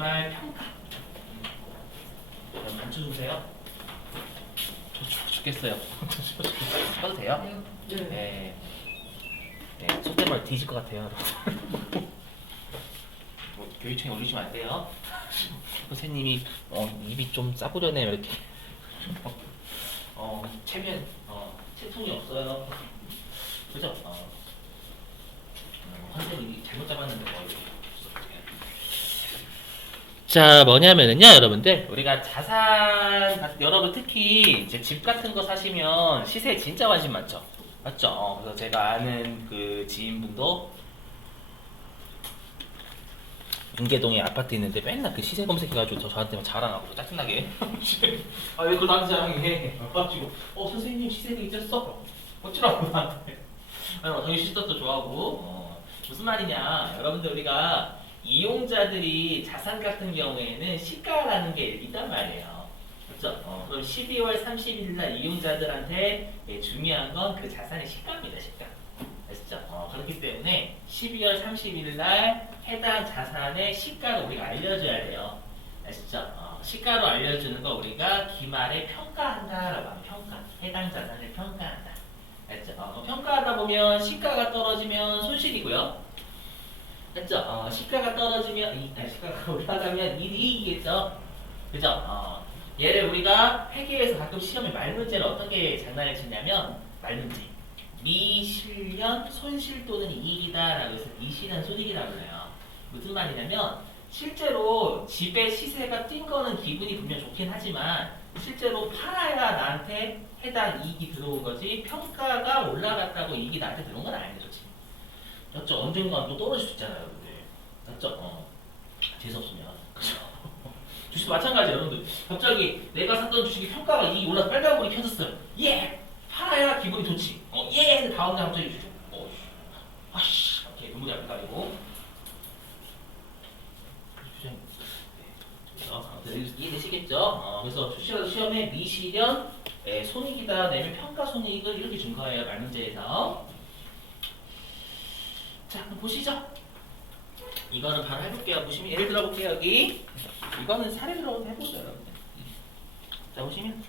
기말 평가. 맞춰주세요. 저 추워 죽겠어요. 써도 돼요? 네. 네, 속대말 뒤질 것 같아요. 뭐, 교육청에 올리시면 안 돼요. 선생님이 입이 좀 싸구려네요 이렇게. 체면 채통이 없어요. 그죠? 선생님이 잘못 잡았는데 이렇게. 자, 뭐냐면은요, 여러분들, 우리가 자산, 여러분 특히 이제 집 같은 거 사시면 시세에 진짜 관심 많죠? 맞죠? 그래서 제가 아는 그 지인분도 인계동에 아파트 있는데 맨날 그 시세 검색해가지고 저한테 막 자랑하고 짜증나게. 아, 왜 그걸 나한테 자랑해? 가지고 선생님 시세가 있었어? 어찌라고 나한테. 아니, 당연히 시세도 좋아하고. 무슨 말이냐, 여러분들 우리가 이용자들이 자산 같은 경우에는 시가라는 게 있단 말이에요. 그렇죠? 그럼 12월 30일 날 이용자들한테 중요한 건 그 자산의 시가입니다. 시가. 아시죠? 그렇기 때문에 12월 30일 날 해당 자산의 시가를 우리가 알려줘야 돼요. 아시죠? 시가로 알려주는 거 우리가 기말에 평가한다라고 하면 평가. 해당 자산을 평가한다. 알죠? 평가하다 보면 시가가 떨어지면 손실이고요. 됐죠? 시가가 떨어지면 시가가 올라가면 이익이겠죠? 그죠? 얘를 우리가 회계에서 가끔 시험에 말문제를 어떻게 장난을 치냐면 말문제 미실현 손실 또는 이익이다 라고 해서 미실현 손익이라고 해요. 무슨 말이냐면 실제로 집의 시세가 뛴 거는 기분이 분명 좋긴 하지만 실제로 팔아야 나한테 해당 이익이 들어온 거지 평가가 올라갔다고 이익이 나한테 들어온 건 아니죠. 맞죠? 언젠가 또 떨어질 수 있잖아요, 여러분들. 맞죠? 재수없으면. 그죠? 주식도 마찬가지예요, 여러분들. 갑자기 내가 샀던 주식이 평가가 이익이 올라서 빨간불이 켜졌어요. 예! 팔아야 기분이 좋지. 예! 근데 다음날 갑자기 주식. 아씨. 오케이, 눈물이 앞에 가리고. 이해되시겠죠? 그래서 시험에 미실현 손익이다 내면 평가 손익을 이렇게 준 거예요, 말문제에서. 자, 그럼 보시죠. 이거는 바로 해볼게요. 보시면 예를 들어 볼게요. 여기 이거는 사례로 해보죠, 여러분들. 자, 보시면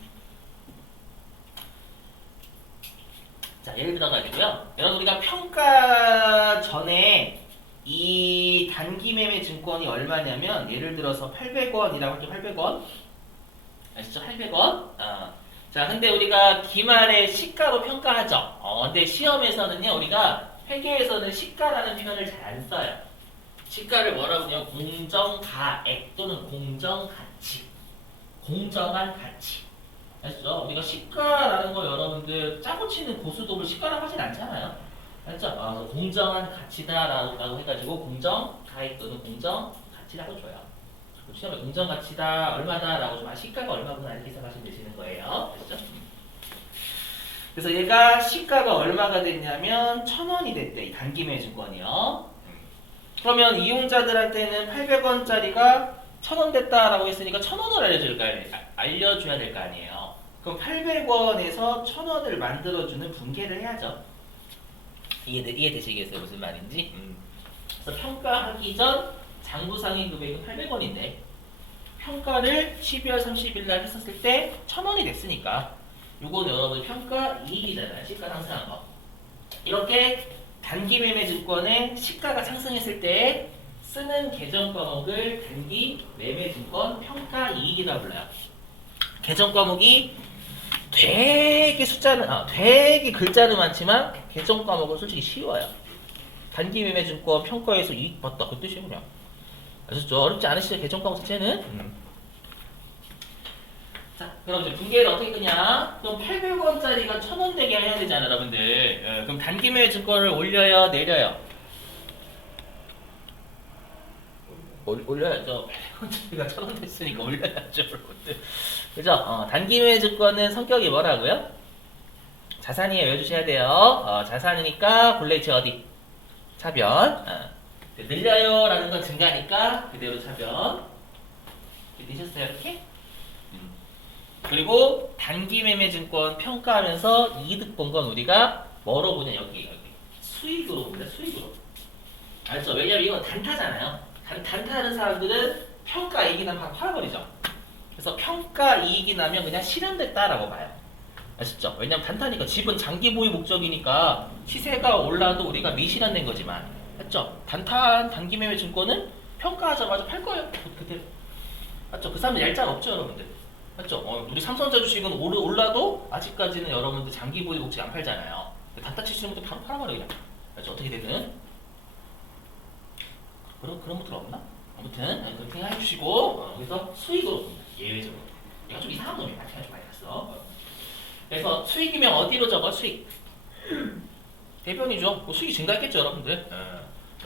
자, 예를 들어 가지고요. 여러분 우리가 평가 전에 이 단기 매매 증권이 얼마냐면 예를 들어서 800원이라고 할게요. 800원. 아시죠? 800원. 자, 근데 우리가 기말에 시가로 평가하죠. 근데 시험에서는요, 우리가 회계에서는 시가라는 표현을 잘 안 써요. 시가를 뭐라고 하냐면 공정가액 또는 공정가치. 공정한 가치. 아시죠? 우리가 시가라는 거 여러분들 짜고 치는 고수톱을 시가라고 하진 않잖아요. 알죠? 공정한 가치다라고 해가지고 공정가액 또는 공정가치라고 줘요. 시험에 공정가치다 얼마다라고 좀 시가가 얼마구나 이렇게 생각하시면 되시는 거예요. 아시죠? 그래서 얘가 시가가 얼마가 됐냐면 1,000원이 됐대. 이 단기매 증권이요. 그러면 이용자들한테는 800원짜리가 1,000원 됐다라고 했으니까 1,000원을 알려줘야 될 거 아니에요. 그럼 800원에서 1,000원을 만들어주는 분계를 해야죠. 이해되시겠어요? 무슨 말인지? 그래서 평가하기 전 장부상의 금액은 800원인데 평가를 12월 30일 날 했었을 때 1,000원이 됐으니까 요거는 여러분 평가 이익이잖아요. 시가 상승한 거. 이렇게 단기 매매 증권의 시가가 상승했을 때 쓰는 계정 과목을 단기 매매 증권 평가 이익이라고 불러요. 계정 과목이 되게 되게 글자는 많지만 계정 과목은 솔직히 쉬워요. 단기 매매 증권 평가에서 이익 봤다 그 뜻이에요 그냥. 아셨죠? 어렵지 않으시죠? 계정 과목 자체는. 자, 그럼 이제 분계를 어떻게 끄냐? 그럼 800원짜리가 1,000원 되게 해야 되잖아요, 여러분들. 그럼 단기 매매 증권을 올려요, 내려요? 올려야죠. 800원짜리가 1,000원 됐으니까 올려야죠, 여러분들. 그죠? 단기 매매 증권은 성격이 뭐라고요? 자산이에요. 외워주셔야 돼요. 자산이니까 본래체 어디? 차변. 늘려요 라는 건 증가니까 그대로 차변. 되셨어요, 이렇게? 그리고 단기 매매 증권 평가하면서 이득 본 건 우리가 뭐로 보냐 여기 수익으로 봅니다. 수익으로. 알죠? 왜냐면 이건 단타잖아요. 단타하는 사람들은 평가 이익이 나면 바로 팔아버리죠. 그래서 평가 이익이 나면 그냥 실현됐다라고 봐요. 아시죠? 왜냐면 단타니까 집은 장기 보유 목적이니까 시세가 올라도 우리가 미실현된 거지만, 맞죠? 단타 단기 매매 증권은 평가하자마자 팔 거예요. 그대로. 맞죠? 그 사람들 얄짤 없죠, 여러분들. 맞죠? 우리 삼성전자 주식은 올라도 아직까지는 여러분들 장기 보유 목적이 안 팔잖아요. 단타 치시는 분들 바로 팔아버려 그냥. 맞죠? 어떻게 되든. 그런 것들 없나? 아무튼 그렇게 해주시고, 그래서 수익으로 예외적으로. 얘가 좀 이상한 놈이야. 제가 좀 많이 봤어. 그래서 수익이면 어디로 적어? 수익. 대변이죠. 뭐 수익이 증가했겠죠, 여러분들.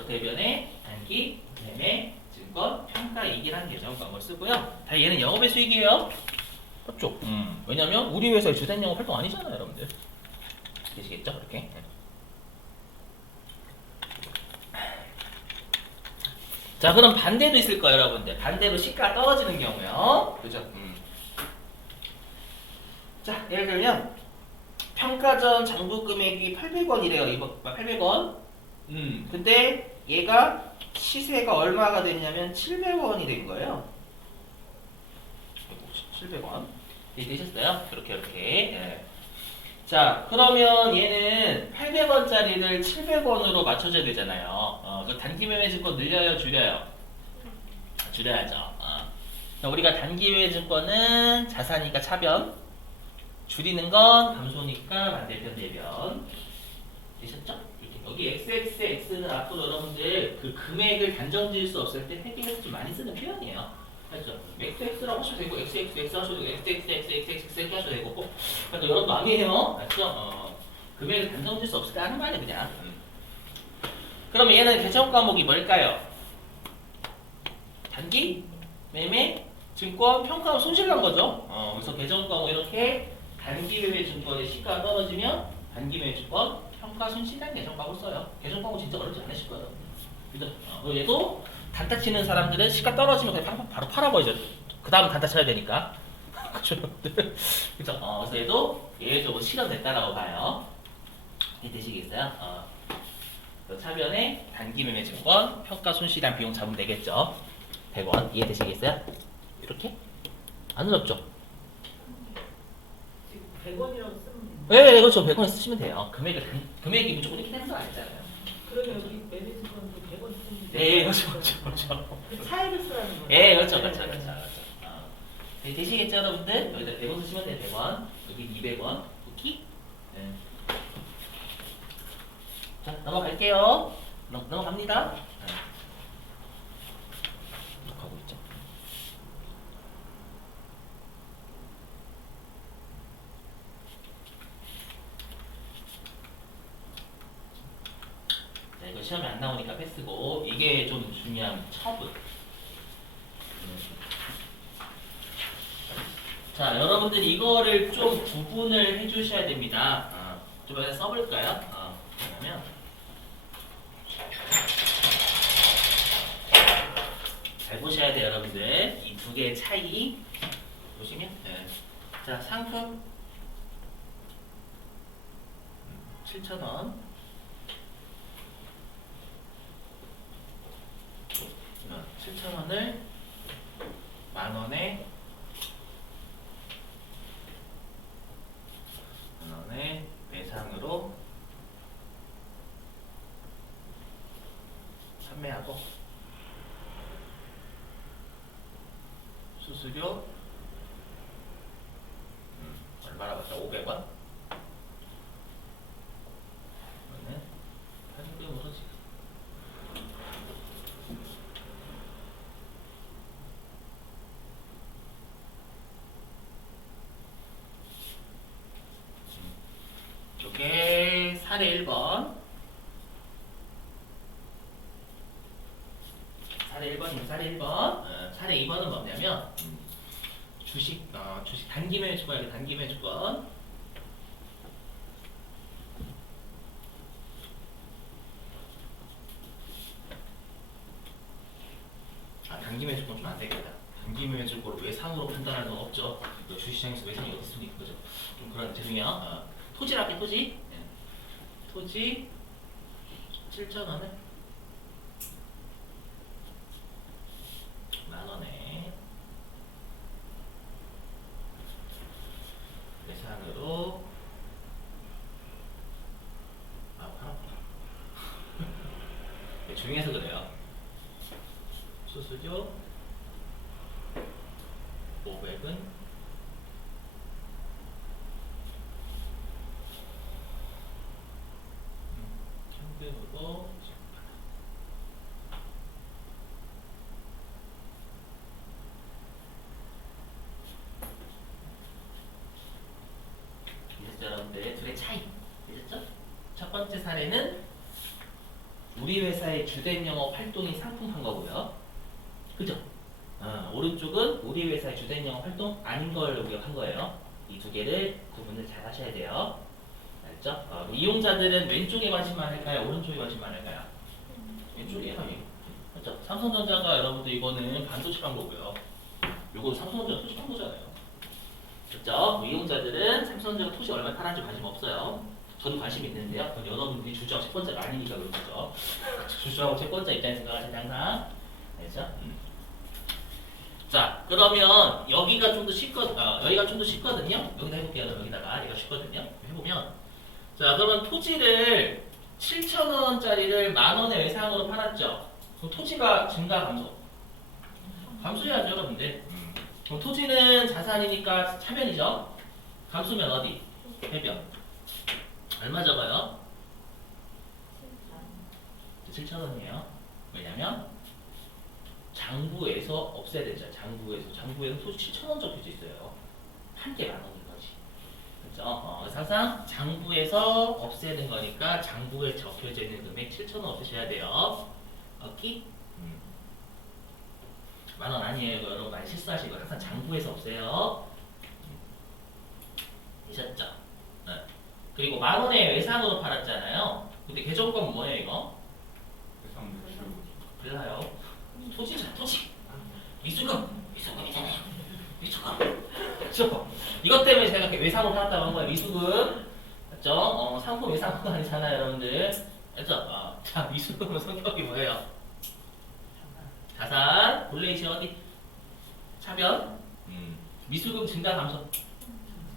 대변에 단기 매매 증권 평가 이익이라는 계정 광고를 쓰고요. 다 얘는 영업의 수익이에요. 맞죠? 왜냐면 우리 회사의 주된 영업 활동 아니잖아요, 여러분들. 되시겠죠? 이렇게. 자, 그럼 반대도 있을 거예요, 여러분들. 반대로 시가가 떨어지는 경우요. 그죠? 자, 예를 들면 평가전 장부 금액이 800원이래요. 이거 800원. 근데 얘가 시세가 얼마가 됐냐면 700원이 된 거예요. 700원. 되셨어요? 이렇게. 예. 자, 그러면 얘는 800원짜리를 700원으로 맞춰줘야 되잖아요. 그 단기 매매 증권 늘려요, 줄여요? 줄여야죠. 우리가 단기 매매 증권은 자산이니까 차변, 줄이는 건 감소니까 반대편 대변. 되셨죠? 여기 XXX는 앞으로 여러분들 그 금액을 단정 지을 수 없을 때 회계에서 좀 많이 쓰는 표현이에요. 맞죠? XX라고 하셔도 되고 XXX 하셔도 되고 XXXXX 이렇게 하셔도 되고, 그러니까 여러분 망해요. 맞죠? 금액을 단정 지을 수 없을 때 하는 말이에요, 그냥. 그러면 얘는 계정 과목이 뭘까요? 단기 매매 증권 평가 손실난 거죠. 그래서 계정 과목 이렇게 단기 매매 증권의 시가가 떨어지면 단기 매매 증권 평가 손실난 계정 과목 써요. 계정 과목 진짜 어렵지 않으실 거예요. 그죠? 얘도 단타 치는 사람들은 시가 떨어지면 그냥 바로 팔아버리죠. 그 다음 단타 쳐야 되니까. 그죠? 그죠? 그래서 얘도 예외적으로 실현됐다라고 봐요. 이해되시겠어요? 차변에 단기 매매 증권 평가 손실한 비용 잡으면 되겠죠. 100원. 이해되시겠어요? 이렇게? 안 어렵죠? 100원이라고 쓰면 네, 그렇죠. 100원 쓰시면 돼요. 금액이 무조건 이렇게 되는 거 아니잖아요. 그러면 여기 매매증권도 100원 쓰면 네, 그렇죠. 그 차이를 쓰라는 거예요. 네, 그렇죠. 네, 되시겠죠, 여러분들? 여기다 100원 쓰시면 돼요, 100원. 여기 200원. 쿠키. 네. 자, 넘어갈게요. 넘어갑니다. 네. 가고 있죠. 자, 이거 시험에 안 나오니까 패스고, 이게 좀 중요한 처분. 자, 여러분들 이거를 좀 구분을 해주셔야 됩니다. 좀 여기다 써볼까요? 그러면 잘 보셔야 돼요, 여러분들. 이 두 개의 차이 보시면, 네. 자, 상품 7,000원. 7,000원을 만원에 매상으로 판매하고 수수료 얼마나 받자? 500원. 이거는 800으로 지금. 이게 사례 1번. 사례 1번이면 사례 1번. 사례 2번은 뭐냐면 주식 단기 매매 주권, 단기 매매 주권. 단기 매매 주권 좀 안 되겠다. 단기 매매 주권을 외상으로 판단하는 건 없죠. 주식시장에서 외상이 어디 있습니까? 그죠? 좀 그런, 죄송해요. 토지를 할게, 토지. 토지 7,000원을 수수료 500은 현금으로 이해했죠 여러분들? 둘의 차이 이해했죠? 첫 번째 사례는 우리 회사의 주된 영업 활동이 상품한 거고요. 그죠? 오른쪽은 우리 회사의 주된 영업 활동 아닌 걸 우리가 한 거예요. 이 두 개를 구분을 잘 하셔야 돼요. 알죠? 이용자들은 왼쪽에 관심만 할까요? 오른쪽에 관심만 할까요? 왼쪽이에요, 당연히. 그렇죠? 삼성전자가 여러분들 이거는 반도체 광고고요. 요거 삼성전자 토지 광고잖아요. 그렇죠? 이용자들은 삼성전자 토지 얼마 팔았는지 관심 없어요. 저도 관심 있는데요. 그건 여러분들이 주주하고 채권자가 아니니까 그런 거죠. 주주하고 채권자 입장에서 생각하실 때 항상 알죠? 자, 그러면 여기가 좀 더 여기가 좀 더 쉽거든요. 여기다 해볼게요. 여기다가 얘가 쉽거든요. 해보면 자, 그러면 토지를 7,000원짜리를 10,000원에 외상으로 팔았죠. 그럼 토지가 증가 감소? 감소해야죠, 여러분들. 그럼 토지는 자산이니까 차변이죠. 감소면 어디? 해변. 얼마 적어요? 7,000원이에요. 왜냐면 장부에서 없애야 되죠. 장부에는 토지 7,000원 적혀져 있어요. 한 개 10,000원인 거지. 그렇죠? 그래서 항상 장부에서 없애는 거니까 장부에 적혀져 있는 금액 7,000원 없애셔야 돼요. 오케이? 10,000원 아니에요. 이거 여러분 많이 실수하신 거. 항상 장부에서 없애요. 되셨죠? 네. 그리고 10,000원에 외상으로 팔았잖아요. 근데 계정권 뭐예요 이거? 몰라요. 토지잖아, 토지. 미수금이잖아요. 미수금. 그렇죠? 이것 때문에 제가 외상으로 팔았다고 한 거예요. 미수금. 맞죠? 상품 외상은 아니잖아요, 여러분들. 그렇죠? 자, 미수금은 성격이 뭐예요? 자산. 본래이시 어디? 차변. 미수금 증가 감소.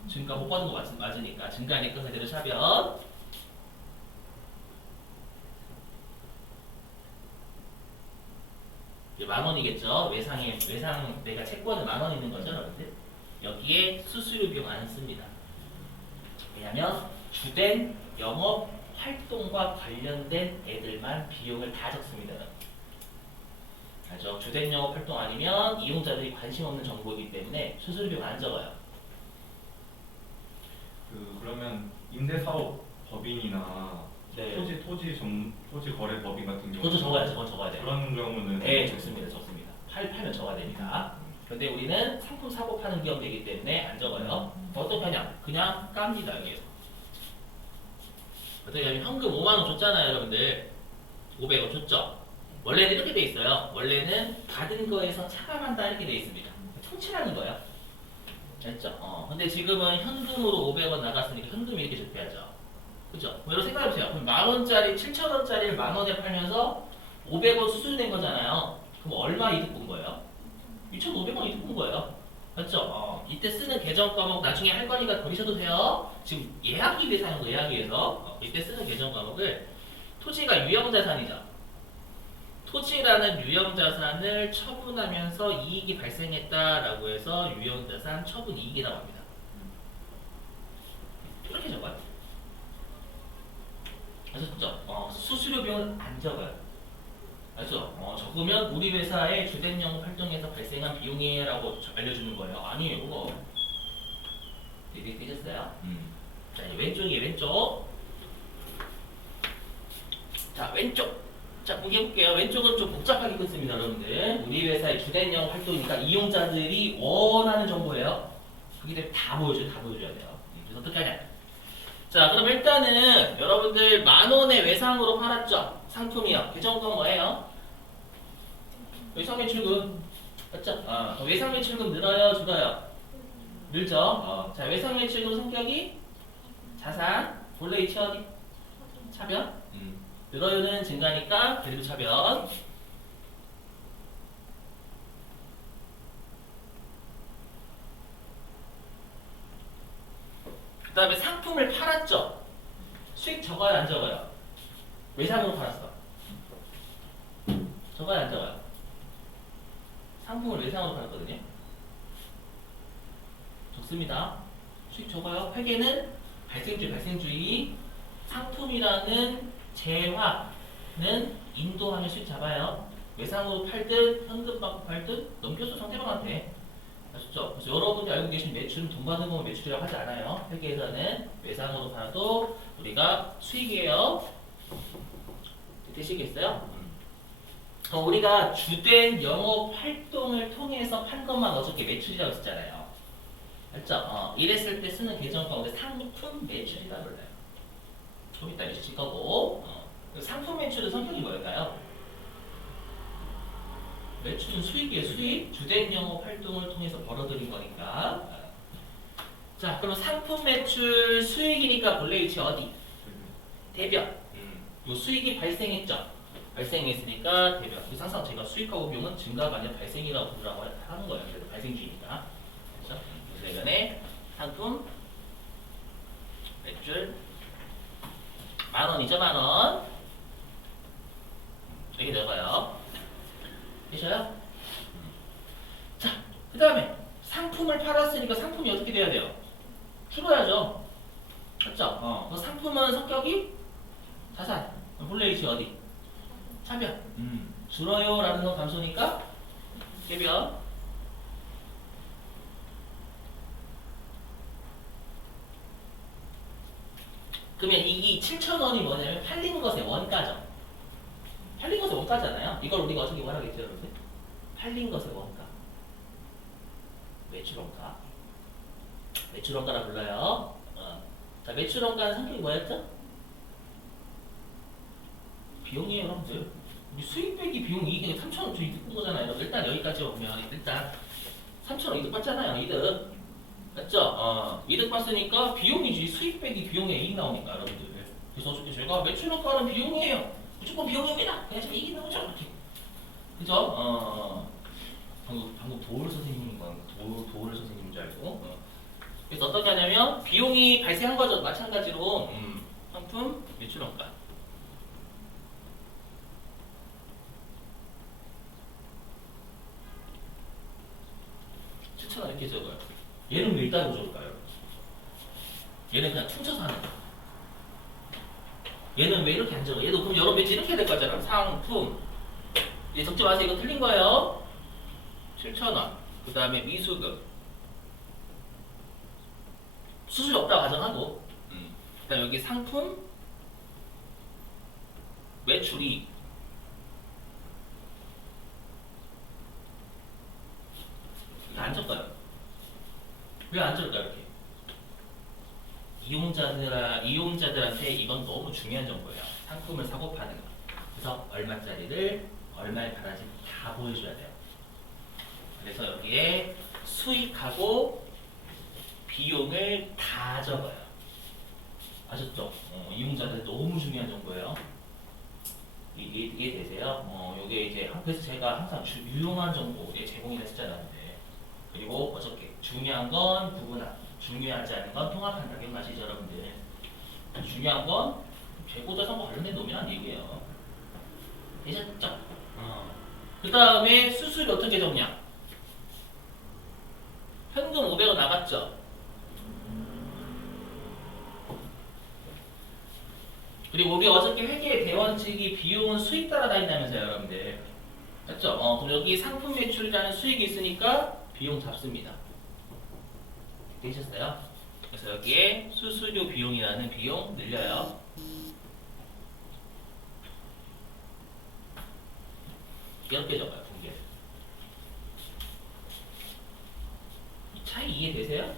증가 못 받은 거 맞으니까. 증가니까 그대로 차변. 이제 10,000원이겠죠. 외상 내가 채권은 10,000원 있는 거죠, 여러분들. 여기에 수수료 비용 안 씁니다. 왜냐면 주된 영업 활동과 관련된 애들만 비용을 다 적습니다. 알죠? 주된 영업 활동 아니면 이용자들이 관심 없는 정보이기 때문에 수수료 비용 안 적어요. 그러면 임대사업 법인이나 네. 토지 거래 법인 같은 경우 그것도 적어야죠. 그건 적어야 돼요. 그런 경우는 네, 적습니다. 팔면 적어야 됩니다. 근데 우리는 상품 사고 파는 기업이기 때문에 안 적어요. 어떤 편이야? 그냥 깝니다, 여기에서. 어떻게 하면 현금 5만원 줬잖아요, 여러분들. 500원 줬죠? 원래는 이렇게 돼 있어요. 원래는 받은 거에서 차감한다 이렇게 돼 있습니다. 통치라는 거예요. 됐죠? 근데 지금은 현금으로 500원 나갔으니까 현금이 이렇게 적혀야죠. 그죠? 여러분 생각해보세요. 그럼 10,000원짜리, 7,000원짜리를 10,000원에 팔면서 500원 수수료 낸 거잖아요. 그럼 얼마 이득 본 거예요? 2,500원 이득 본 거예요. 맞죠? 이때 쓰는 계정 과목 나중에 할 거니까 버리셔도 돼요. 지금 예약이 위해서 하는 거 예약이 위해서. 이때 쓰는 계정 과목을 토지가 유형자산이죠. 토지라는 유형자산을 처분하면서 이익이 발생했다라고 해서 유형자산 처분 이익이라고 합니다. 이렇게 적어요. 그래서 그죠? 수수료 비용은 안 적어요. 알죠? 적으면 우리 회사의 주된 영업 활동에서 발생한 비용이라고 알려주는 거예요. 아니에요, 그거. 되셨어요? 자, 이제 왼쪽이에요, 왼쪽. 자, 왼쪽. 자, 공개해볼게요. 왼쪽은 좀 복잡하게 끊습니다, 여러분들. 우리 회사의 주된 영업 활동이니까 이용자들이 원하는 정보예요. 그게 되면 다 보여줘야 돼요. 그래서 어떻게 하냐? 자, 그럼 일단은 여러분들 10,000원에 외상으로 팔았죠? 상품이요. 계정권 뭐예요? 외상매출금. 맞죠? 외상매출금 늘어요, 줄어요? 늘죠? 자, 외상매출금 성격이 자산, 본래 위치 어디? 차변? 늘어요는 증가니까 그래도 차변. 그 다음에 상품을 팔았죠? 수익 적어요, 안 적어요? 외상으로 팔았어. 적어요, 안 적어요? 상품을 외상으로 팔았거든요. 적습니다. 수익 적어요. 회계는 발생주의. 상품이라는 재화는 인도하면 수익 잡아요. 외상으로 팔든 현금 받고 팔든 넘겨줘 상대방한테. 아셨죠? 그래서 여러분이 알고 계신 매출은 돈 받는 거면 매출이라고 하지 않아요. 회계에서는 외상으로 팔아도 우리가 수익이에요. 되시겠어요? 그럼 우리가 주된 영업 활동을 통해서 판 것만 어저께 매출이라고 했잖아요. 알죠? 이랬을 때 쓰는 계정 가운데 상품 매출이라고 불러요. 좀 이따 이제 칠 거고. 상품 매출은 성격이 뭘까요? 매출은 수익이에요, 수익. 주된 영업 활동을 통해서 벌어들인 거니까. 자, 그럼 상품 매출 수익이니까 본래 위치 어디? 대변. 요 수익이 발생했죠? 발생했으니까 대변. 그래서 항상 제가 수익하고 비용은 증가가 아니라 발생이라고 부르라고 하는 거예요. 그래서 발생주의니까. 그렇죠? 대변에 상품 매출 10,000원이죠, 10,000원. 이렇게 적어요. 되셔요? 자, 그 다음에 상품을 팔았으니까 상품이 어떻게 돼야 돼요? 줄어야죠. 맞죠? 그 상품은 성격이 자산. 본래 위치 어디? 차변. 줄어요 라는 건 감소니까 개변. 그러면 이 7,000원이 뭐냐면 팔린 것의 원가죠. 팔린 것의 원가잖아요. 이걸 우리가 어떻게 말하겠죠, 여러분들? 팔린 것의 원가. 매출 원가. 매출 원가라 불러요. 자, 매출 원가는 성격이 뭐였죠? 비용이에요, 여러분들. 우리 수익 빼기 비용 이익이 3,000원 저 이득 본 거잖아요. 여러분. 일단 여기까지 오면 일단 3,000원 이득 봤잖아요, 이득. 맞죠? 이득 봤으니까 비용이지. 수익 빼기 비용에 이익 나오니까, 여러분들. 그래서 어저께 저희가 매출 원가는 비용이에요. 무조건 비용입니다. 그냥 지금 이익이 나오죠, 이렇게. 그죠? 방금 도울 선생님인 건 도울 선생님인 줄 알고. 그래서 어떻게 하냐면 비용이 발생한 거죠. 마찬가지로 상품 매출 원가. 7,000원 이렇게 적어요. 얘는 왜 이따로 적을까요? 얘는 그냥 퉁쳐서 하는 거. 얘는 왜 이렇게 안 적어? 얘도 그럼 여러 매치 이렇게 해야 될 거잖아. 상품. 얘 적지 마세요. 이거 틀린 거예요. 7,000원. 그 다음에 미수금. 수수료 없다고 가정하고. 그 다음에 여기 상품. 매출이. 안 적어요. 왜 안 적을까 이렇게? 이용자들한테 이건 너무 중요한 정보예요. 상품을 사고 파는 거. 그래서 얼마짜리를 얼마에 팔아지 다 보여줘야 돼요. 그래서 여기에 수익하고 비용을 다 적어요. 아셨죠? 이용자들 너무 중요한 정보예요. 이해되세요? 요게 이제 그래서 제가 항상 유용한 정보에 제공이 됐었잖아요. 그리고 어저께 중요한 건 구분함, 중요하지 않은 건 통합한다. 기억나시죠, 여러분들? 중요한 건 재고자 선거 관련된 놈이란 얘기예요. 되셨죠? 그 다음에 수수료 어떻게 적냐? 현금 500원 나갔죠? 그리고 우리 어저께 회계 대원칙이 비용은 수익 따라 다닌다면서요, 여러분들. 맞죠? 그리고 여기 상품 매출이라는 수익이 있으니까 비용 잡습니다. 되셨어요? 그래서 여기에 수수료 비용이라는 비용 늘려요. 이렇게 적어요, 분계. 이 차이 이해되세요?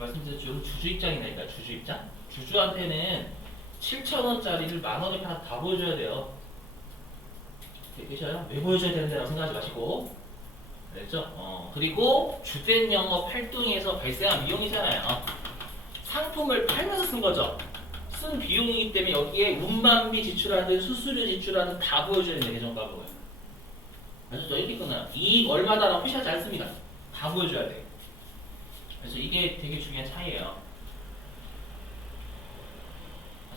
말씀드렸죠. 주주 입장이니까 주주 입장. 주주한테는 7,000원짜리를 10,000원에 다 보여줘야 돼요. 되셔요? 왜 보여줘야 되는데라고 생각하지 마시고. 알겠죠? 그리고 주된 영업 활동에서 발생한 비용이잖아요. 상품을 팔면서 쓴 거죠. 쓴 비용이기 때문에 여기에 운반비 지출하든 수수료 지출하든 다 보여줘야 되는데 계정값을. 아셨죠? 이렇게 끝나요. 이익 얼마다라고 표시하지 않습니다. 다 보여줘야 돼. 그래서 이게 되게 중요한 차이예요.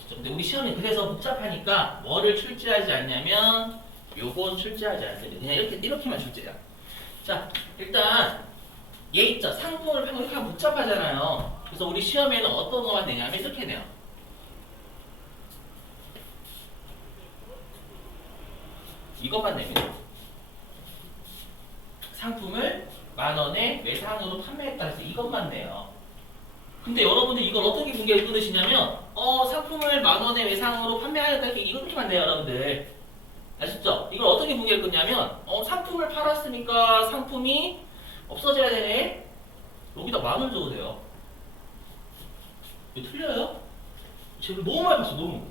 아시죠? 근데 우리 시험이 그래서 복잡하니까 뭐를 출제하지 않냐면 요건 출제하지 않습니다. 그냥 이렇게만 출제해요. 자, 일단 얘 있죠. 상품을 팔면 이렇게 하면 복잡하잖아요. 그래서 우리 시험에는 어떤 거만 내냐면 이렇게 내요. 이것만 냅니다. 상품을 10,000원에 외상으로 판매했다 해서 이것만 내요. 근데 여러분들 이걸 어떻게 무게를 끊으시냐면 상품을 10,000원에 외상으로 판매하였다 이렇게 이렇게만 내요, 여러분들. 아셨죠? 이걸 어떻게 무게를 끊냐면 상품을 팔았으니까 상품이 없어져야 되네. 여기다 10,000원 줘도 돼요. 이거 틀려요? 제가 너무 많이 봤어, 너무.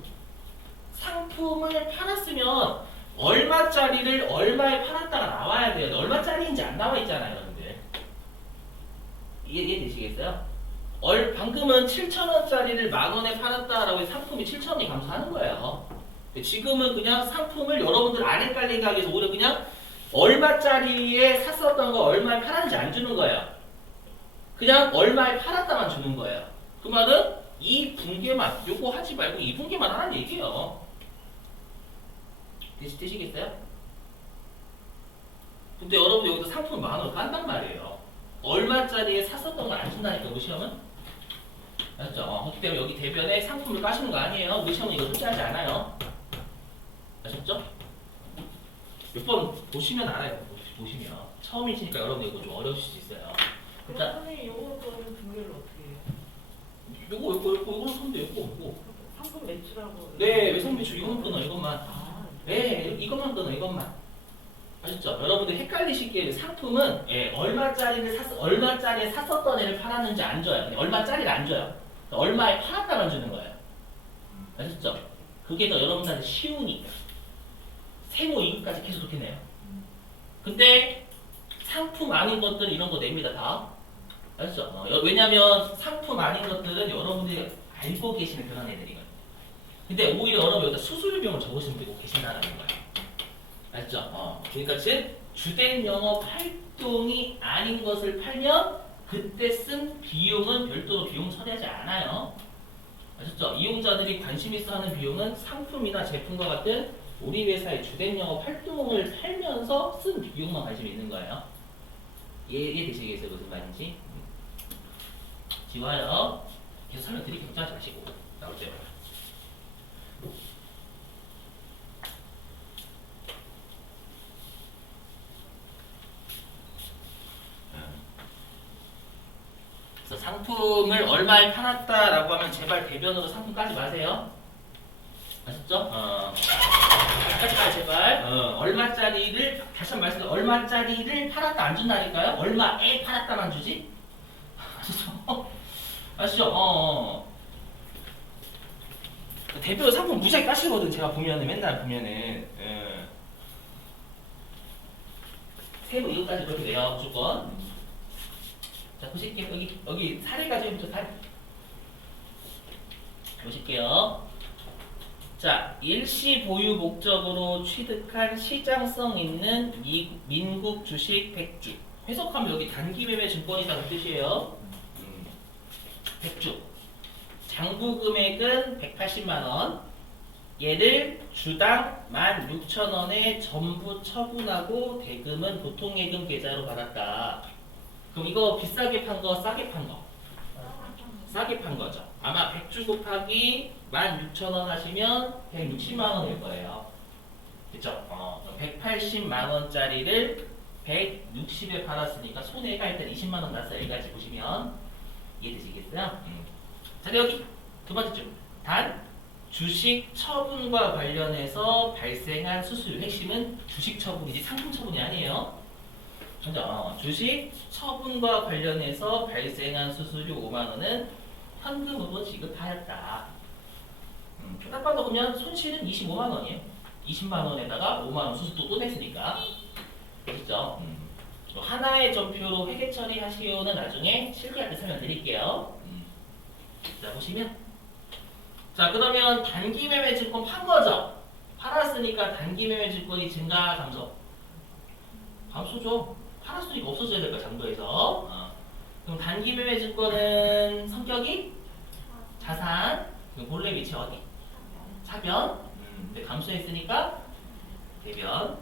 상품을 팔았으면 얼마짜리를 얼마에 팔았다가 나와야 돼요. 얼마짜리인지 안 나와 있잖아요, 여러분들. 이해되시겠어요? 방금은 7,000원짜리를 10,000원에 팔았다라고 해서 상품이 7,000원이 감소하는 거예요. 근데 지금은 그냥 상품을 여러분들 안 헷갈리게 하기 위해서 오히려 그냥 얼마짜리에 샀었던 거 얼마에 팔았는지 안 주는 거예요. 그냥 얼마에 팔았다만 주는 거예요. 그 말은 이 분계만, 요거 하지 말고 이 분계만 하라는 얘기예요. 되시겠어요? 근데 여러분 여기서 상품 10,000원 깐단 말이에요. 얼마짜리에 샀었던 걸 안 준다니까 우리 시험은. 아셨죠? 그렇기 때문에 여기 대변에 상품을 까시는 거 아니에요. 우리 시험은 이거 출제하지 않아요. 아셨죠? 몇 번 보시면 알아요. 보시면 처음이시니까 여러분 이거 좀 어려우실 수 있어요. 그럼 일단 선생님 요거는 분류를 어떻게 해요? 요거 선대 요거. 상품 매출하고. 네, 외상 매출 이거만 끊어 이것만. 아, 네, 이것만 끊어 이것만. 아셨죠? 여러분들 헷갈리시기에 상품은 얼마짜리에 샀었던 애를 팔았는지 안 줘요. 얼마짜리를 안 줘요. 얼마에 팔았다만 주는 거예요. 아셨죠? 그게 더 여러분들한테 쉬우니까. 세모 이것까지 계속 그렇게 내요. 근데 상품 아닌 것들은 이런 거 냅니다 다. 아셨죠? 왜냐면 상품 아닌 것들은 여러분들이 알고 계시는 그런 애들이거든요. 근데 오히려 여러분 여기다 수수료 비용을 적으시면 되고 계신다는 거예요. 알죠? 그러니까 즉 주된 영업 활동이 아닌 것을 팔면 그때 쓴 비용은 별도로 비용 처리하지 않아요. 아셨죠? 이용자들이 관심 있어 하는 비용은 상품이나 제품과 같은 우리 회사의 주된 영업 활동을 팔면서 쓴 비용만 관심이 있는 거예요. 이해되시겠어요? 무슨 말인지? 지워요. 계속 설명드리기 걱정하지 마시고 나올 때 봐요. 그래서 상품을 얼마에 팔았다라고 하면 제발 대변으로 상품 까지 마세요. 아셨죠? 까지 마요 제발. 얼마짜리를 다시 한번 말씀드려 얼마짜리를 팔았다 안 준다니까요? 얼마에 팔았다만 주지? 아시죠? 아시죠? 대표 상품 무지하게 까시거든. 제가 보면은 맨날 보면은 세부 이것까지 그렇게 내요 무조건. 자 보실게요. 여기 사례가 지금부터 다 보실게요. 자, 일시 보유 목적으로 취득한 시장성 있는 민국 주식 100주. 해석하면 여기 단기 매매 증권이라는 뜻이에요. 100주. 장부 금액은 180만 원. 얘를 주당 16,000원에 전부 처분하고 대금은 보통예금 계좌로 받았다. 그럼 이거 비싸게 판 거, 싸게 판 거? 싸게 판 거죠. 아마 100주 곱하기 16,000원 하시면 160만 원일 거예요. 그쵸? 180만 원짜리를 160에 팔았으니까 손해가 일단 20만 원 났어요. 여기까지 보시면 이해되시겠어요? 자, 여기 두 번째 줄. 단 주식 처분과 관련해서 발생한 수수료. 핵심은 주식 처분이지 상품 처분이 아니에요. 먼저 주식 처분과 관련해서 발생한 수수료 5만 원은 현금으로 지급하였다. 딱 봐도 그러면 손실은 25만 원이에요. 20만 원에다가 5만 원 수수료 또 냈으니까. 그렇죠? 하나의 전표로 회계 처리하시오는 나중에 실기할 때 설명드릴게요. 자 보시면 자 그러면 단기 매매 증권 판 거죠? 팔았으니까 단기 매매 증권이 증가 감소? 감소죠. 팔았으니까 없어져야 될 거야 장부에서. 그럼 단기 매매 증권은 성격이 자산. 그럼 본래 위치 어디? 사변. 근데 감소했으니까 대변.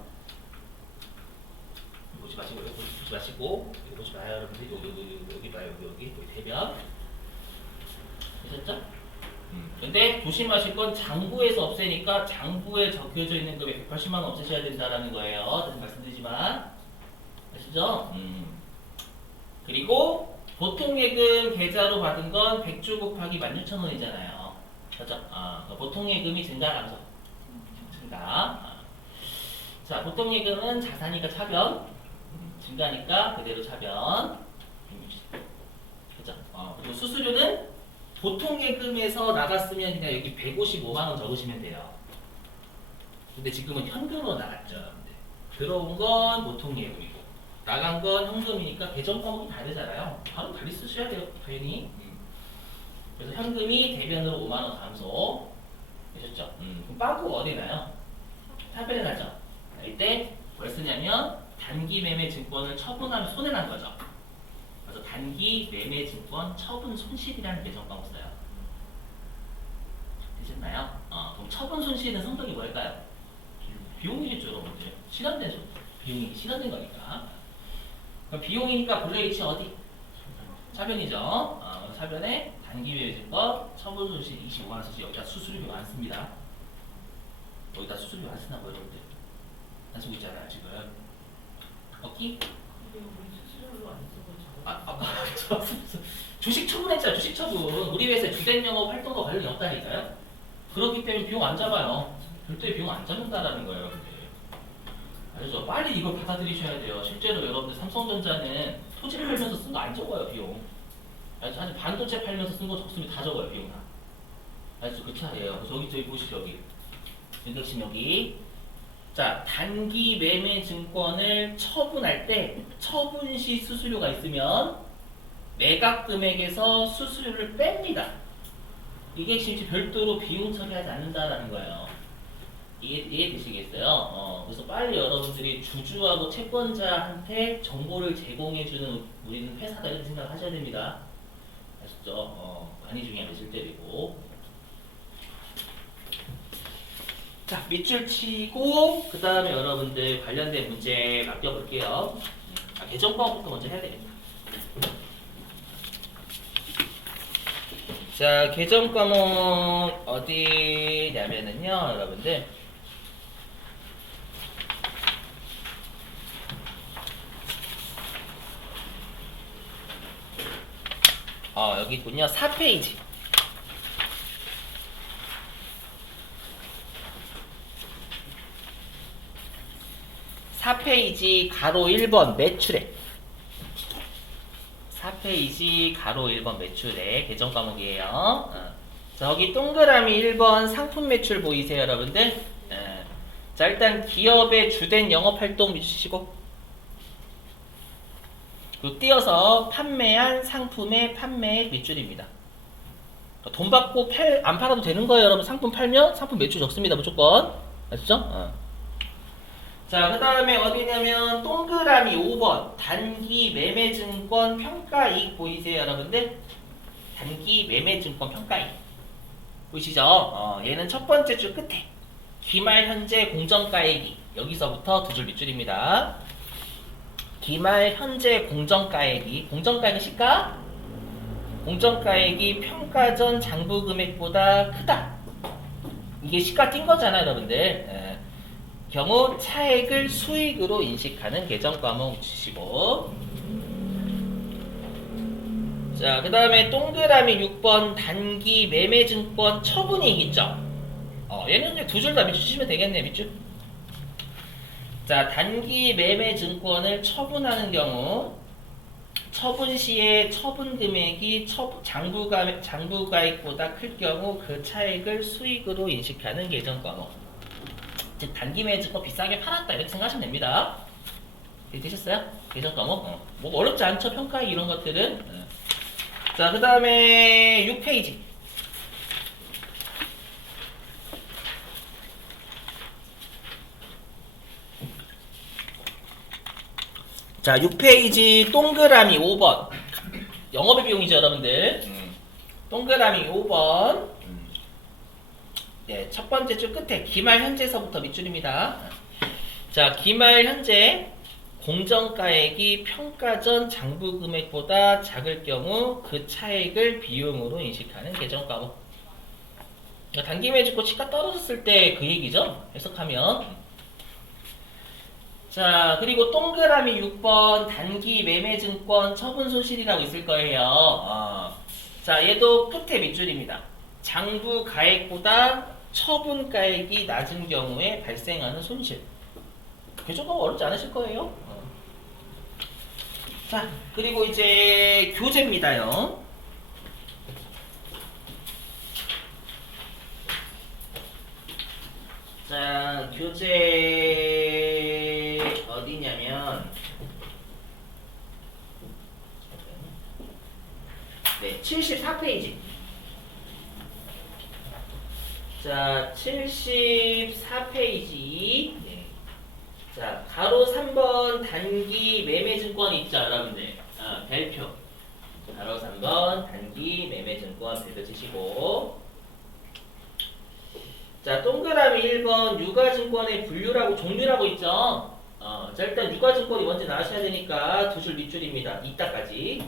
보지 마시고 여기 보지 마시고 여기 보지 마요 여러분들. 여기 봐요 여기 대변. 되셨죠? 근데 조심하실 건 장부에서 없애니까 장부에 적혀져 있는 금액 180만 원 없애셔야 된다라는 거예요. 다시 말씀드리지만 아시죠? 그리고 보통예금 계좌로 받은 건 100주 곱하기 16,000원이잖아요. 그렇죠? 보통예금이 증가 감소. 증가. 자, 보통예금은 자산이니까 차변. 증가니까 그대로 차변. 그렇죠? 그리고 수수료는 보통예금에서 나갔으면 그냥 여기 155만 원 적으시면 돼요. 근데 지금은 현금으로 나갔죠. 들어온 건 보통예금이고 나간 건 현금이니까 계정 과목이 다르잖아요. 바로 달리 쓰셔야 돼요, 당연히. 그래서 현금이 대변으로 5만 원 감소. 되셨죠? 그럼 빠고 어디 나요? 타변에 나죠. 이때 뭘 쓰냐면 단기 매매 증권을 처분하면 손해 난 거죠. 그래서 단기 매매 증권 처분 손실이라는 계정 과목 써요. 되셨나요? 그럼 처분 손실은 성격이 뭘까요? 비용이겠죠, 여러분들. 실현된 비용이 실현된 거니까. 그럼 비용이니까 본래 위치 어디? 차변이죠. 차변에 단기 매매 증권 처분 손실 25만 원 쓰시. 여기다 수수료비 많습니다. 여기다 수수료비 안 쓰나 봐요, 여러분들. 안 쓰고 있잖아요, 지금. 오케이? 근데 우리 수수료로 안 쓰고 저거. 주식 처분했잖아요. 주식 처분. 우리 회사에 주된 영업 활동과 관련이 없다니까요. 그렇기 때문에 비용 안 잡아요. 별도의 비용 안 잡는다라는 거예요. 여러분들. 알죠? 빨리 이걸 받아들이셔야 돼요. 실제로 여러분들 삼성전자는 토지 팔면서 쓴 거 안 적어요, 비용. 알죠? 아니 반도체 팔면서 쓴 거 적으면 다 적어요, 비용 다. 알죠? 그 차이에요. 그래서 저기 보시죠, 여기. 인덱신 여기. 자, 단기 매매 증권을 처분할 때 처분 시 수수료가 있으면 매각 금액에서 수수료를 뺍니다. 이게 실제 별도로 비용 처리하지 않는다라는 거예요. 이해되시겠어요? 그래서 빨리 여러분들이 주주하고 채권자한테 정보를 제공해주는 우리는 회사다 이렇게 생각하셔야 됩니다. 아시죠? 많이 중요한 실제이고. 자, 밑줄 치고 그 다음에 여러분들 관련된 문제 맡겨볼게요. 계정 과목부터 먼저 해야 되겠다. 자, 계정 과목 어디냐면은요, 여러분들. 여기 있군요. 4페이지. 4페이지 가로 1번 매출액. 4페이지 가로 1번 매출액 계정 과목이에요. 저기 동그라미 1번 상품 매출 보이세요, 여러분들? 자, 일단 기업의 주된 영업활동 미치시고 그리고 띄어서 판매한 상품의 판매액 매출입니다. 돈 받고 안 팔아도 되는 거예요, 여러분. 상품 팔면 상품 매출 적습니다, 무조건. 아시죠? 자, 그 다음에 어디냐면 동그라미 5번 단기 매매증권 평가이익 보이세요, 여러분들? 단기 매매증권 평가이익 보이시죠? 얘는 첫 번째 줄 끝에 기말 현재 공정가액이 여기서부터 두 줄 밑줄입니다. 기말 현재 공정가액이 공정가액은 시가? 공정가액이 평가 전 장부 금액보다 크다. 이게 시가 뛴 거잖아요, 여러분들. 경우 차액을 수익으로 인식하는 계정 과목 주시고. 자, 그 다음에 동그라미 6번 단기 매매증권 처분이익 있죠? 얘는 이제 두 줄 다 밑줄 치시면 되겠네, 밑줄. 자, 단기 매매증권을 처분하는 경우 처분 시에 처분 금액이 장부가액보다 클 경우 그 차액을 수익으로 인식하는 계정 과목. 즉 단기 매매증권 비싸게 팔았다 이렇게 생각하시면 됩니다. 되셨어요? 계정 과목? 뭐 어렵지 않죠? 평가익 이런 것들은. 자, 그 다음에 6페이지. 자, 6페이지 동그라미 5번. 영업의 비용이죠, 여러분들. 동그라미 5번. 네, 첫 번째 줄 끝에 기말 현재서부터 밑줄입니다. 자, 기말 현재 공정가액이 평가 전 장부 금액보다 작을 경우 그 차액을 비용으로 인식하는 계정 과목. 그러니까 단기 매매증권 시가 떨어졌을 때 그 얘기죠. 해석하면. 자, 그리고 동그라미 6번 단기 매매증권 처분 손실이라고 있을 거예요. 자, 얘도 끝에 밑줄입니다. 장부 가액보다 처분 가액이 낮은 경우에 발생하는 손실. 개조가 어렵지 않으실 거예요. 자, 그리고 이제 교재입니다요. 자, 교재 어디냐면 네, 74페이지. 자, 74페이지. 네. 자, 가로 3번 단기 매매증권 있죠, 여러분들. 별표. 가로 3번 단기 매매증권 별표 치시고. 자, 동그라미 1번 유가증권의 분류라고 종류라고 있죠. 자, 일단 유가증권이 먼저 나와셔야 되니까 두 줄 밑줄입니다. 이따까지.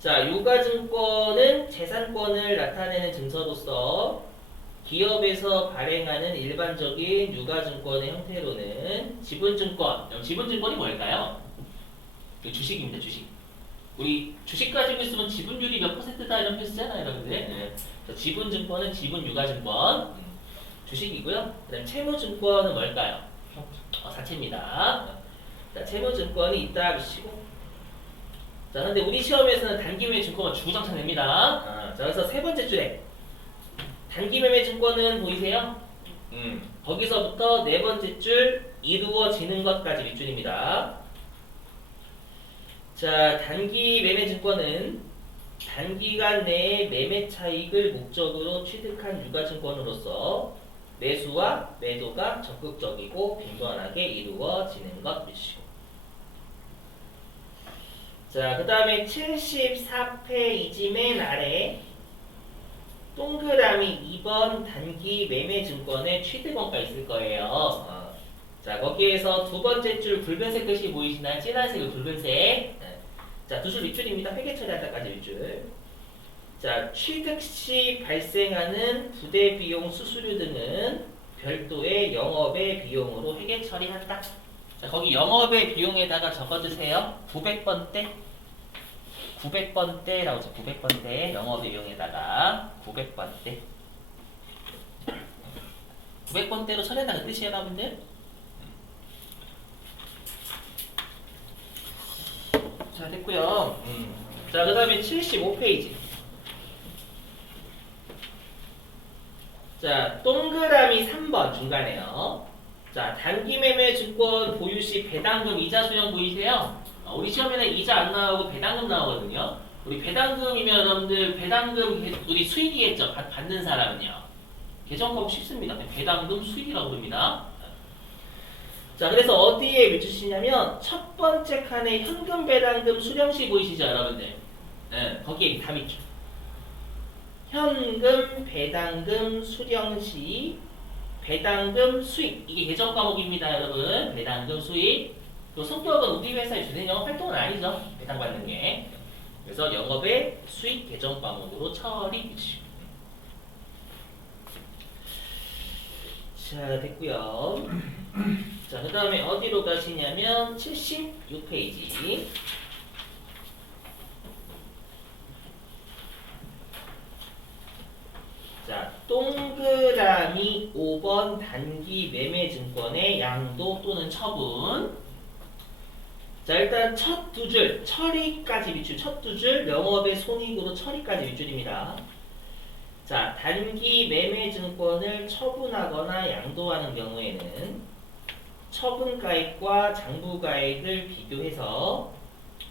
자, 유가증권은 재산권을 나타내는 증서로서 기업에서 발행하는 일반적인 유가증권의 형태로는 지분증권. 지분증권이 뭘까요? 주식입니다, 주식. 우리 주식 가지고 있으면 지분율이 몇 %다 이런 표 쓰잖아요, 여러분들. 네. 지분증권은 지분유가증권. 주식이고요. 그 다음 채무증권은 뭘까요? 사채입니다. 자, 채무증권이 있다 하시고. 자, 근데 우리 시험에서는 단기매매증권은 주구장창 냅니다. 자, 그래서 세 번째 줄에 단기매매증권은 보이세요? 거기서부터 네 번째 줄 이루어지는 것까지 밑줄입니다. 자, 단기매매증권은 단기간 내에 매매 차익을 목적으로 취득한 유가증권으로서 매수와 매도가 적극적이고 빈번하게 이루어지는 것 밑이고. 자, 그 다음에 74페이지 맨 아래 동그라미 2번 단기 매매증권의 취득원가 있을 거예요. 자, 거기에서 두 번째 줄 붉은색 글씨 보이시나요? 진한색은 붉은색. 자, 두 줄 밑줄입니다. 회계 처리한다까지 밑줄. 자, 취득 시 발생하는 부대 비용, 수수료 등은 별도의 영업의 비용으로 회계 처리한다. 자, 거기 영업의 비용에다가 적어주세요. 900번대. 900번대라고 죠 900번대 영업의 비용에다가 900번대. 900번대로 처리한다 그 뜻이에요, 여러분들? 자, 됐고요. 자, 그 다음에 75페이지. 자, 동그라미 3번 중간에요. 자, 단기매매 증권 보유 시 배당금 이자 수령 보이세요? 우리 시험에는 이자 안 나오고 배당금 나오거든요. 우리 배당금이면 여러분들 배당금 우리 수익이겠죠? 받는 사람은요. 계정법 쉽습니다. 배당금 수익이라고 부릅니다. 자, 그래서 어디에 밑주시냐면 첫 번째 칸에 현금 배당금 수령시 보이시죠, 여러분들? 네, 거기에 다 밑줄. 현금 배당금 수령시 배당금 수익, 이게 계정 과목입니다, 여러분. 배당금 수익. 또 성격은 우리 회사의 주된 영업 활동은 아니죠, 배당받는 게. 그래서 영업의 수익 계정 과목으로 처리 해주시고. 자, 됐고요. 자, 그 다음에 어디로 가시냐면 76페이지. 자, 동그라미 5번 단기 매매증권의 양도 또는 처분. 자, 일단 첫 두 줄 처리까지 밑줄. 첫 두 줄 영업의 손익으로 처리까지 밑줄입니다. 자, 단기 매매증권을 처분하거나 양도하는 경우에는 처분가액과 장부가액을 비교해서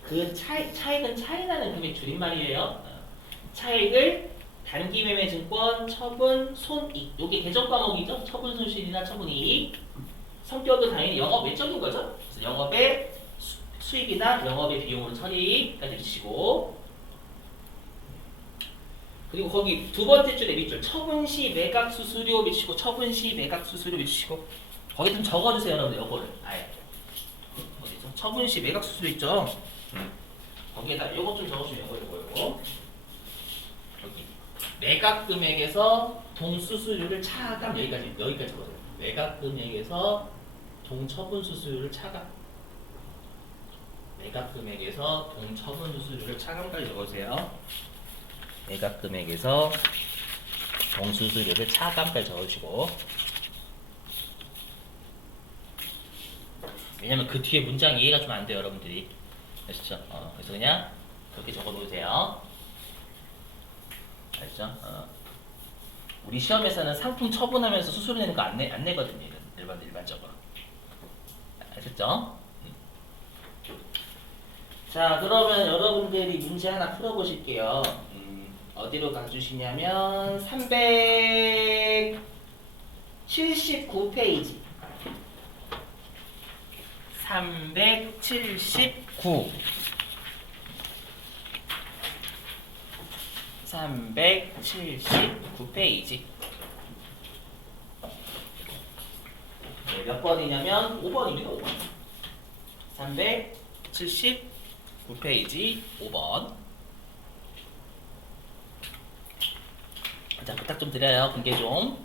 그 차익은 차이나는 금액 줄임말이에요. 차익을 단기매매증권 처분 손익, 요게 계정 과목이죠. 처분 손실이나 처분이익. 성격은 당연히 영업 외적인 거죠. 그래서 영업의 수익이나 영업의 비용으로 처리까지 주시고. 그리고 거기 두 번째 줄에 밑줄 처분 시 매각 수수료 미치고 처분 시 매각 수수료 미치고 거기 좀 적어주세요 여러분들 요거를 아예 어디 있어? 처분 시 매각 수수료 있죠? 거기에다 요거 좀 적어주면 요거 여기 매각 금액에서 동수수료를 차감 여기까지 적어줘요. 매각 금액에서 동처분 수수료를 차감 매각 금액에서 동처분 수수료를 차감까지 적어주세요. 매각 금액에서 동수수료를 차감까지 적어주시고 왜냐면 그 뒤에 문장 이해가 좀 안 돼요 여러분들이 아시죠? 그래서 그냥 그렇게 적어 놓으세요. 아시죠? 우리 시험에서는 상품 처분하면서 수수료 내는 거 안 내거든요. 일반적으로. 아셨죠? 자, 그러면 여러분들이 문제 하나 풀어보실게요. 어디로 가주시냐면 379페이지. 379. 379페이지. 네, 몇 번이냐면 5번입니다. 5번. 379페이지 5번. 자, 부탁 좀 드려요. 공개 좀.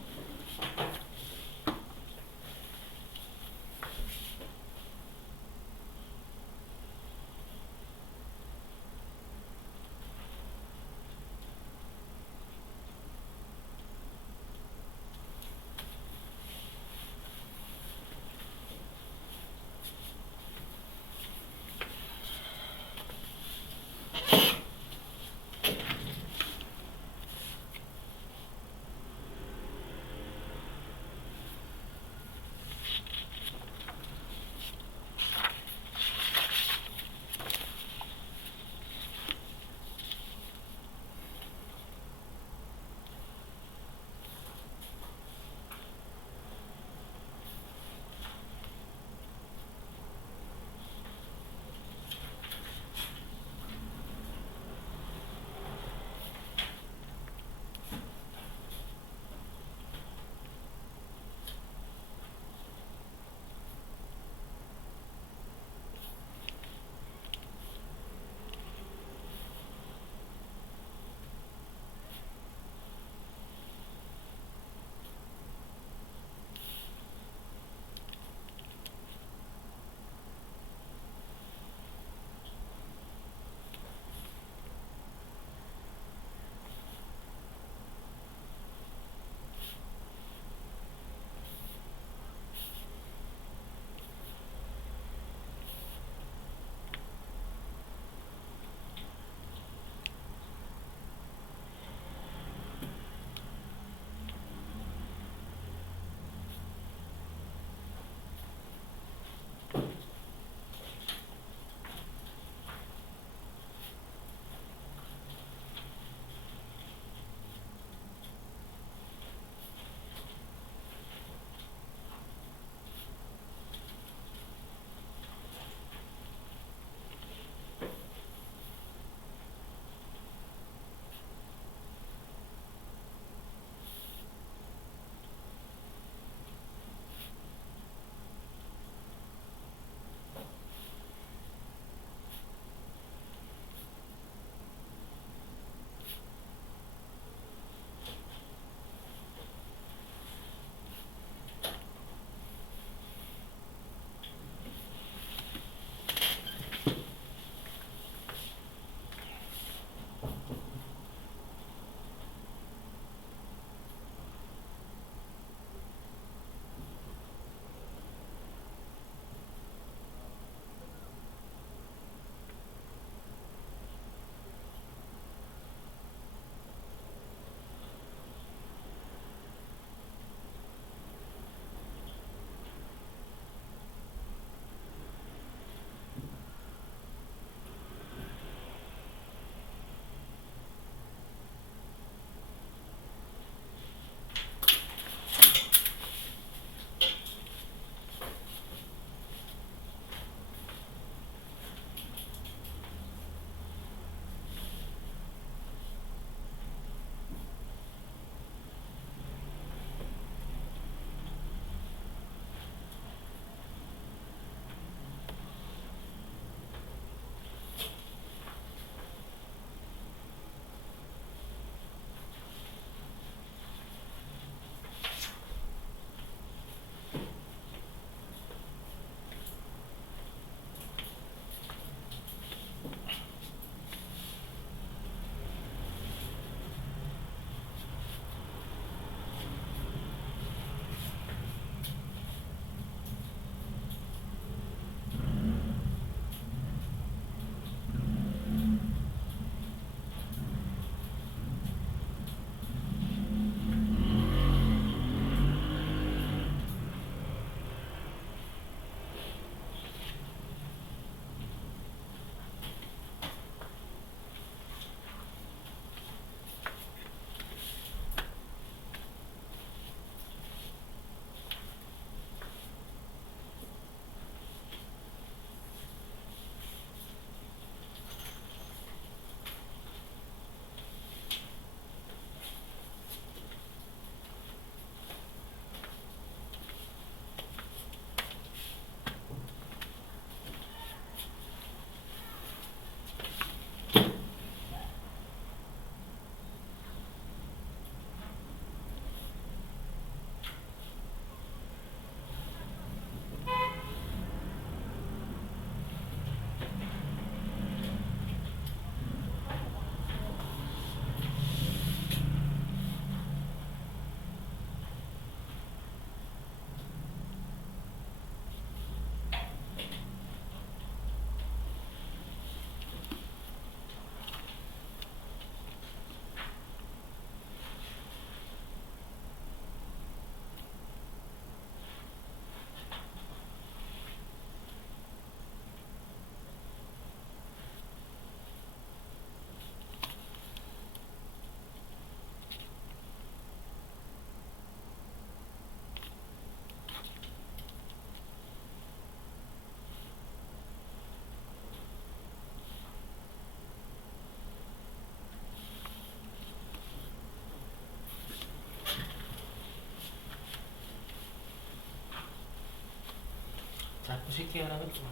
쉴게요 여러분. 좀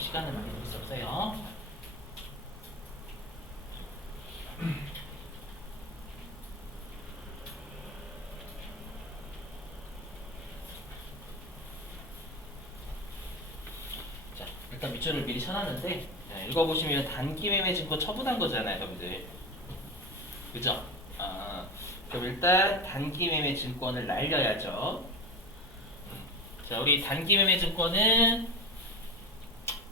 시간을 많이 볼 수 없어요. 자, 일단 밑줄을 미리 쳐놨는데 자, 읽어보시면 단기매매 증권 처분한 거잖아요, 여러분들. 그죠? 그럼 일단 단기매매 증권을 날려야죠. 자, 우리 단기매매 증권은